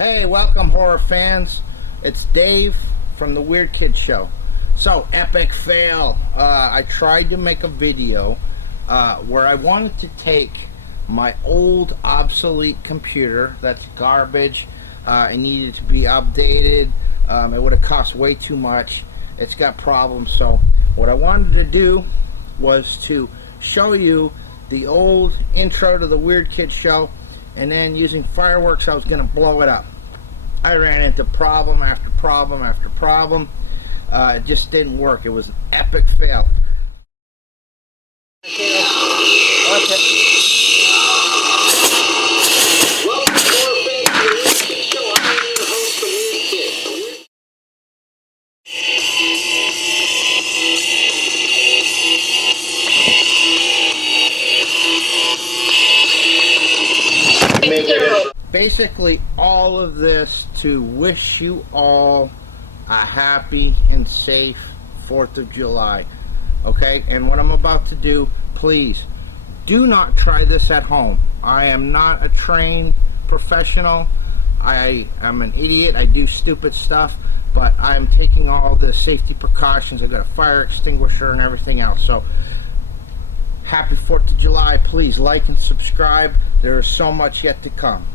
Hey, welcome horror fans. It's Dave from the Weird Kid Show. So, epic fail. I tried to make a video where I wanted to take my old obsolete computer that's garbage. It needed to be updated. It would have cost way too much. It's got problems. So what I wanted to do was to show you the old intro to the Weird Kid Show, and then using fireworks I was going to blow it up. I ran into problem after problem after problem. It just didn't work. It was an epic fail. Basically all of this to wish you all a happy and safe 4th of July. Okay, and what I'm about to do, please do not try this at home. I am not a trained professional. I am an idiot. I do stupid stuff, but I'm taking all the safety precautions. I've got a fire extinguisher and everything else. So happy 4th of July. Please like and subscribe. There is so much yet to come.